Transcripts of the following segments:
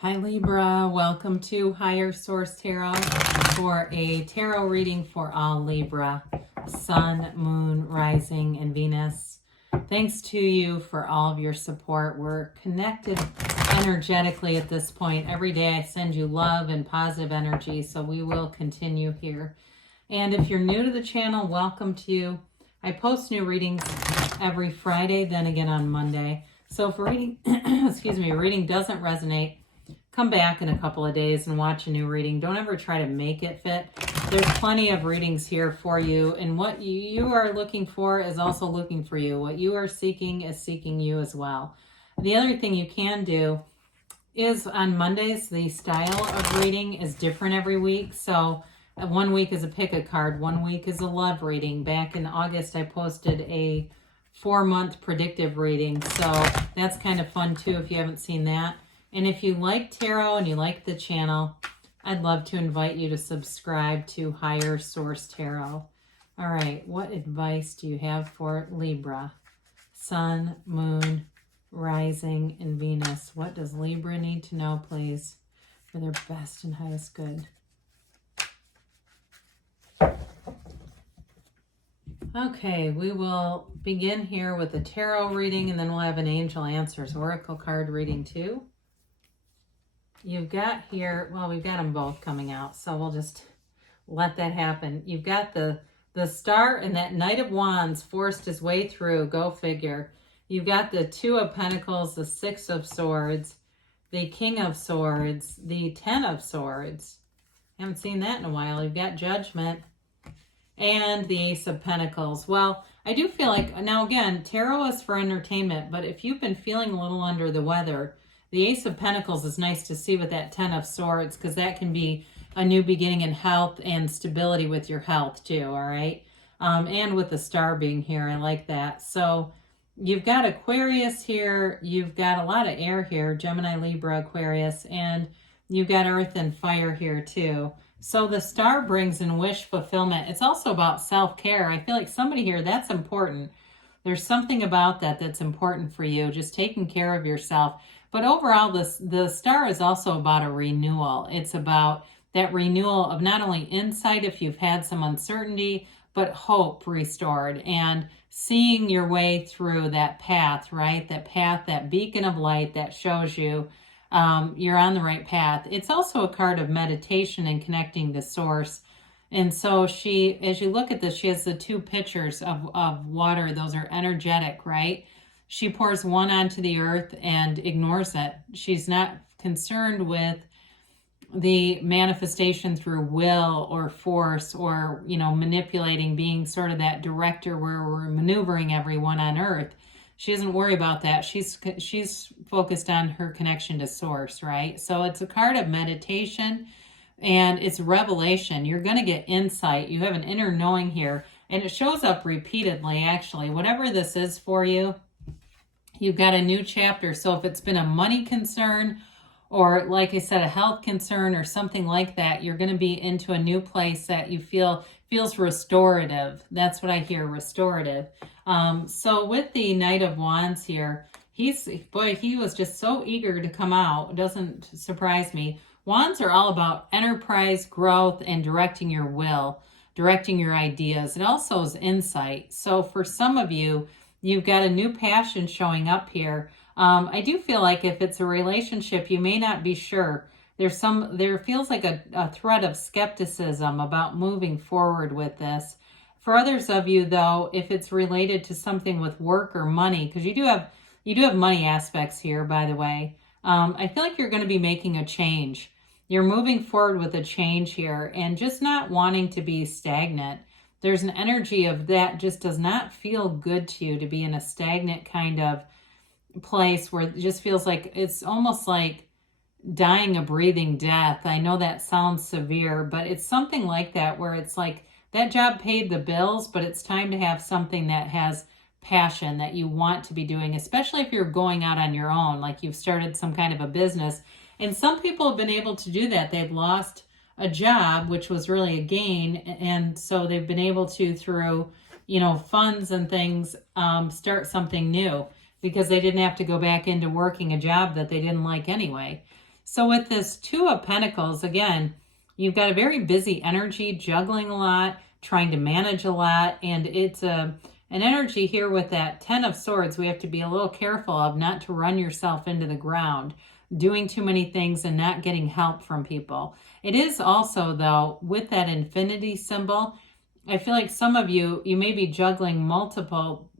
Hi Libra, welcome to Higher Source Tarot for a tarot reading for all Libra, Sun, Moon, Rising, and Venus. Thanks to you for all of your support. We're connected energetically at this point. Every day I send you love and positive energy, so we will continue here. And if you're new to the channel, welcome to you. I post new readings every Friday, then again on Monday. So if reading, reading doesn't resonate, come back in a couple of days and watch a new reading. Don't ever try to make it fit. There's plenty of readings here for you, and what you are looking for is also looking for you. What you are seeking is seeking you as well. The other thing you can do is on Mondays, the style of reading is different every week. So one week is a pick a card, one week is a love reading. Back in August, I posted a 4-month predictive reading. So that's kind of fun too if you haven't seen that. And if you like tarot and you like the channel, I'd love to invite you to subscribe to Higher Source Tarot. All right, what advice do you have for Libra? Sun, Moon, Rising, and Venus. What does Libra need to know, please, for their best and highest good? Okay, we will begin here with a tarot reading, and then we'll have an Angel Answers Oracle card reading too. You've got here, well, we've got them both coming out, so we'll just let that happen. You've got the Star and that Knight of Wands forced his way through, go figure. You've got the Two of Pentacles, the Six of Swords, the King of Swords, the Ten of Swords. Haven't seen that in a while. You've got Judgment and the Ace of Pentacles. Well, I do feel like, now again, tarot is for entertainment, but if you've been feeling a little under the weather, the Ace of Pentacles is nice to see with that Ten of Swords, because that can be a new beginning in health and stability with your health too, all right? And with the Star being here, I like that. So you've got Aquarius here, you've got a lot of air here, Gemini, Libra, Aquarius, and you've got Earth and Fire here too. So the Star brings in wish fulfillment. It's also about self-care. I feel like somebody here, that's important. There's something about that that's important for you, just taking care of yourself. But overall, the Star is also about a renewal. It's about that renewal of not only insight if you've had some uncertainty, but hope restored and seeing your way through that path, right? That path, that beacon of light that shows you you're on the right path. It's also a card of meditation and connecting to source. And so she, as you look at this, she has the two pitchers of water. Those are energetic, right? She pours one onto the earth and ignores it. She's not concerned with the manifestation through will or force or, manipulating, being sort of that director where we're maneuvering everyone on earth. She doesn't worry about that. She's focused on her connection to source, right? So it's a card of meditation and it's revelation. You're going to get insight. You have an inner knowing here, and it shows up repeatedly, actually. Whatever this is for you, you've got a new chapter. So if it's been a money concern or, like I said, a health concern or something like that, you're going to be into a new place that you feels restorative. That's what I hear, restorative. So with the Knight of Wands here, he was just so eager to come out. It doesn't surprise me. Wands are all about enterprise, growth, and directing your will, directing your ideas. It also is insight. So for some of you, you've got a new passion showing up here. I do feel like if it's a relationship, you may not be sure. There feels like a thread of skepticism about moving forward with this. For others of you, though, if it's related to something with work or money, because you do have money aspects here, by the way, I feel like you're going to be making a change. You're moving forward with a change here and just not wanting to be stagnant. There's an energy of that just does not feel good to you to be in a stagnant kind of place where it just feels like it's almost like dying a breathing death. I know that sounds severe, but it's something like that where it's like that job paid the bills, but it's time to have something that has passion that you want to be doing, especially if you're going out on your own, like you've started some kind of a business. And some people have been able to do that. They've lost a job, which was really a gain. And so they've been able to, through, funds and things, start something new because they didn't have to go back into working a job that they didn't like anyway. So with this Two of Pentacles, again, you've got a very busy energy, juggling a lot, trying to manage a lot, and it's an energy here with that Ten of Swords. We have to be a little careful of not to run yourself into the ground, doing too many things and not getting help from people. It is also, though, with that infinity symbol, I feel like some of you may be juggling multiple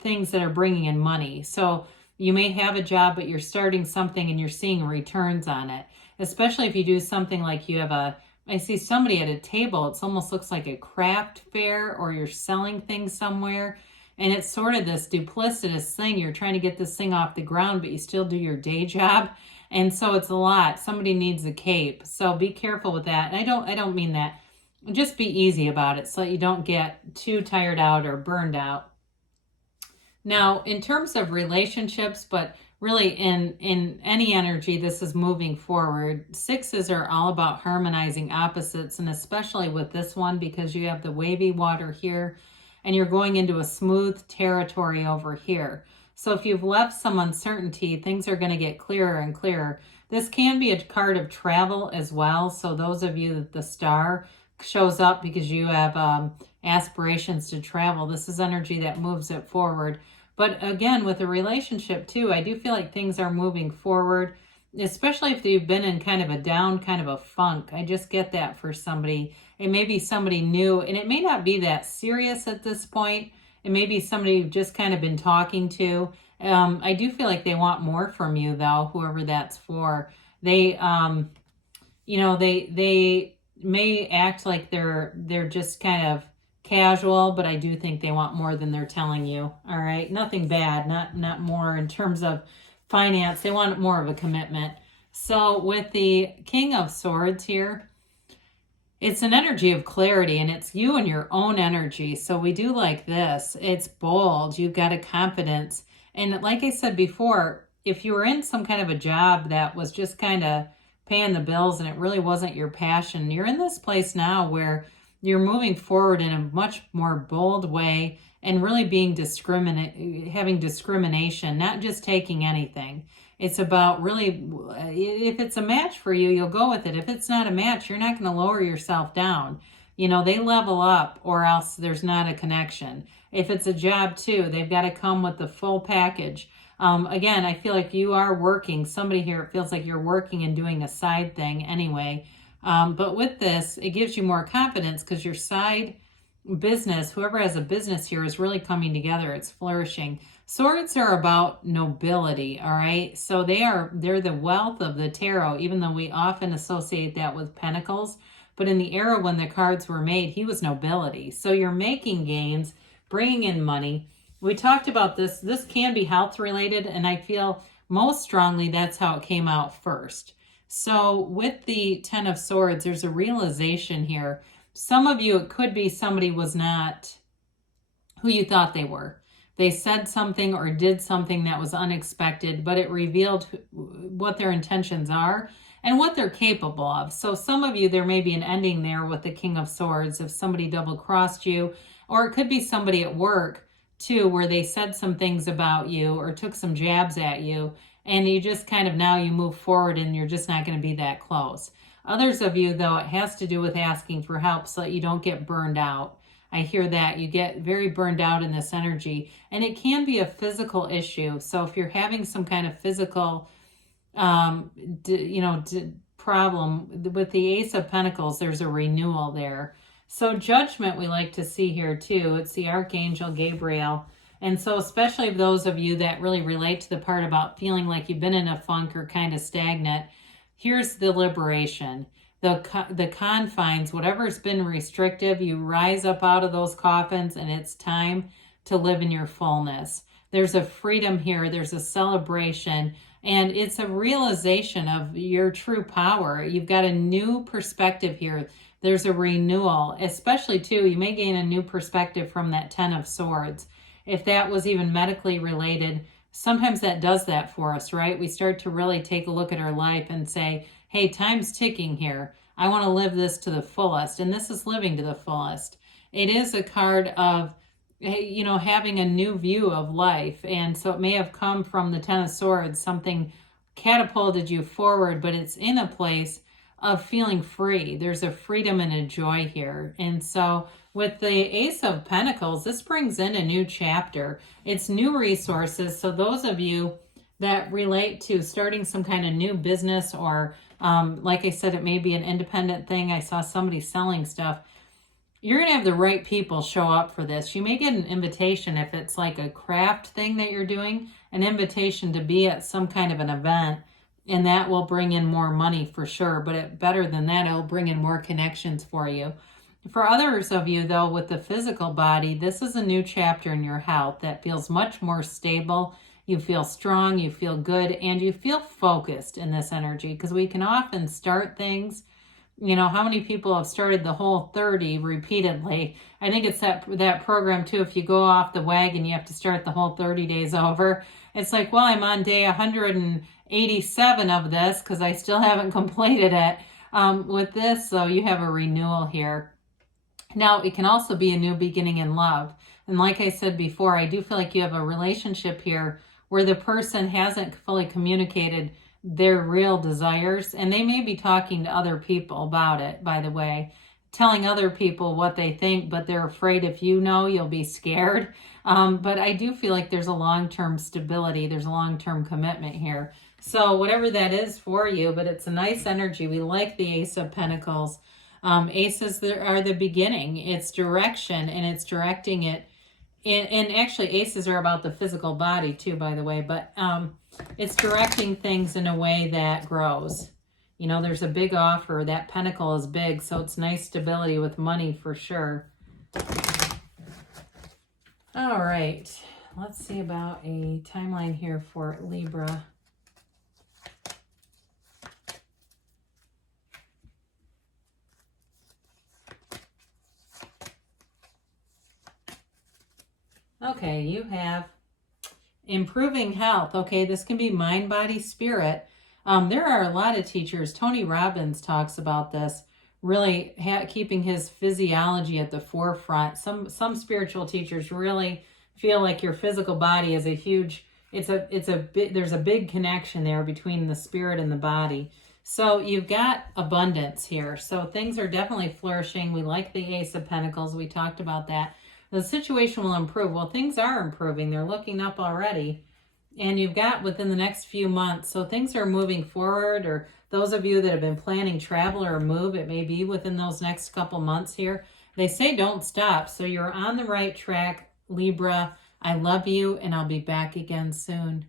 things that are bringing in money. So you may have a job, but you're starting something and you're seeing returns on it. Especially if you do something like you have I see somebody at a table, it almost looks like a craft fair, or you're selling things somewhere. And it's sort of this duplicitous thing. You're trying to get this thing off the ground, but you still do your day job. And so it's a lot. Somebody needs a cape. So be careful with that. And I don't mean that. Just be easy about it so that you don't get too tired out or burned out. Now, in terms of relationships, but really in any energy, this is moving forward. Sixes are all about harmonizing opposites, and especially with this one, because you have the wavy water here and you're going into a smooth territory over here. So if you've left some uncertainty, things are going to get clearer and clearer. This can be a card of travel as well. So those of you that the star shows up because you have aspirations to travel, this is energy that moves it forward. But again, with a relationship too, I do feel like things are moving forward, especially if you've been in kind of a down, kind of a funk. I just get that for somebody. It may be somebody new, and it may not be that serious at this point. It may be somebody you've just kind of been talking to. I do feel like they want more from you, though, whoever that's for. They, they may act like they're just kind of casual, but I do think they want more than they're telling you. All right, nothing bad, not more in terms of finance. They want more of a commitment. So with the King of Swords here, it's an energy of clarity, and it's you and your own energy. So we do like this. It's bold. You've got a confidence. And like I said before, if you were in some kind of a job that was just kind of paying the bills and it really wasn't your passion, you're in this place now where you're moving forward in a much more bold way and really being having discrimination, not just taking anything. It's about really, if it's a match for you, you'll go with it. If it's not a match, you're not going to lower yourself down. They level up or else there's not a connection. If it's a job too, they've got to come with the full package. Again, I feel like you are working. Somebody here, it feels like you're working and doing a side thing anyway. But with this, it gives you more confidence because your side business, whoever has a business here, is really coming together. It's flourishing. Swords are about nobility, all right? So they're the wealth of the tarot, even though we often associate that with pentacles. But in the era when the cards were made, he was nobility. So you're making gains, bringing in money. We talked about this. This can be health related, and I feel most strongly that's how it came out first. So with the Ten of Swords, there's a realization here. Some of you, it could be somebody was not who you thought they were. They said something or did something that was unexpected, but it revealed what their intentions are and what they're capable of. So some of you, there may be an ending there with the King of Swords if somebody double-crossed you, or it could be somebody at work too where they said some things about you or took some jabs at you, and you just kind of now you move forward and you're just not going to be that close. Others of you, though, it has to do with asking for help so that you don't get burned out. I hear that. You get very burned out in this energy, and it can be a physical issue. So if you're having some kind of physical, problem with the Ace of Pentacles, there's a renewal there. So judgment we like to see here too. It's the Archangel Gabriel. And so especially those of you that really relate to the part about feeling like you've been in a funk or kind of stagnant, here's the liberation. The confines, whatever's been restrictive, you rise up out of those coffins and it's time to live in your fullness. There's a freedom here. There's a celebration. And it's a realization of your true power. You've got a new perspective here. There's a renewal, especially too, you may gain a new perspective from that Ten of Swords. If that was even medically related, sometimes that does that for us, right? We start to really take a look at our life and say, hey, time's ticking here. I want to live this to the fullest. And this is living to the fullest. It is a card of, having a new view of life. And so it may have come from the Ten of Swords, something catapulted you forward, but it's in a place of feeling free. There's a freedom and a joy here. And so with the Ace of Pentacles, this brings in a new chapter. It's new resources. So those of you that relate to starting some kind of new business, or like I said, it may be an independent thing. I saw somebody selling stuff. You're going to have the right people show up for this. You may get an invitation if it's like a craft thing that you're doing, an invitation to be at some kind of an event, and that will bring in more money for sure. But better than that, it'll bring in more connections for you. For others of you, though, with the physical body, this is a new chapter in your health that feels much more stable. You feel strong, you feel good, and you feel focused in this energy, because we can often start things. You know, how many people have started the whole 30 repeatedly? I think it's that program too. If you go off the wagon, you have to start the whole 30 days over. It's like, well, I'm on day 187 of this because I still haven't completed it. With this, so you have a renewal here. Now, it can also be a new beginning in love. And like I said before, I do feel like you have a relationship here where the person hasn't fully communicated their real desires, and they may be talking to other people about it, by the way, telling other people what they think, but they're afraid if you know, you'll be scared. But I do feel like there's a long-term stability, there's a long-term commitment here. So whatever that is for you, but it's a nice energy. We like the Ace of Pentacles. Aces are the beginning. It's direction, and it's directing it. And actually, aces are about the physical body too, by the way, but it's directing things in a way that grows. You know, there's a big offer. That pentacle is big, so it's nice stability with money for sure. All right, let's see about a timeline here for Libra. Okay, you have improving health. Okay, this can be mind, body, spirit. There are a lot of teachers. Tony Robbins talks about this, really keeping his physiology at the forefront. Some spiritual teachers really feel like your physical body is a huge, there's a big connection there between the spirit and the body. So you've got abundance here. So things are definitely flourishing. We like the Ace of Pentacles. We talked about that. The situation will improve. Well, things are improving. They're looking up already. And you've got within the next few months. So things are moving forward. Or those of you that have been planning travel or a move, it may be within those next couple months here. They say don't stop. So you're on the right track, Libra. I love you, and I'll be back again soon.